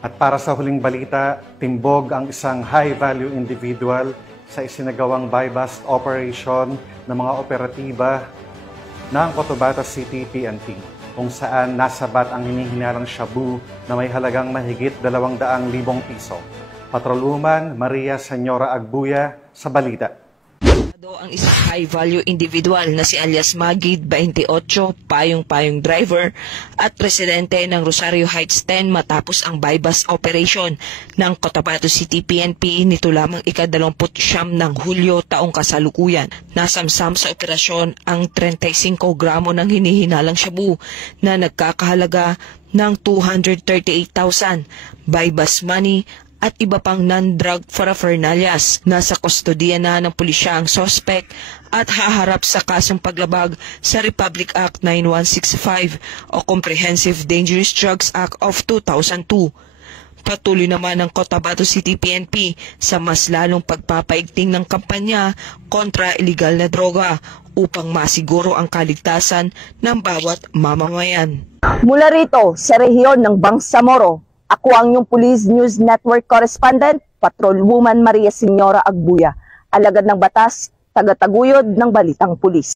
At para sa huling balita, timbog ang isang high-value individual sa isinagawang buy-bust operation ng mga operatiba ng Cotabato City PNP, kung saan nasabat ang hinihinalang shabu na may halagang mahigit 200,000 piso. Patrolwoman Maria Senyora Agbuya sa balita. Ang isang high-value individual na si alias Magid, 28, payong-payong driver at presidente ng Rosario Heights 10 matapos ang buy-bust operation ng Cotabato City PNP nito lamang ika-29 ng Hulyo taong kasalukuyan. Nasamsam sa operasyon ang 35 gramo ng hinihinalang shabu na nagkakahalaga ng 238,000, buy-bust money at iba pang non-drug paraphernalias. Nasa kustodiya na ng pulisya ang sospek at haharap sa kasong paglabag sa Republic Act 9165 o Comprehensive Dangerous Drugs Act of 2002. Patuloy naman ang Cotabato City PNP sa mas lalong pagpapaigting ng kampanya kontra iligal na droga upang masiguro ang kaligtasan ng bawat mamamayan. Mula rito sa rehiyon ng Bangsamoro, ako ang inyong Police News Network Correspondent, Patrolwoman Maria Senyora Agbuya, alagad ng batas, tagataguyod ng Balitang Pulis.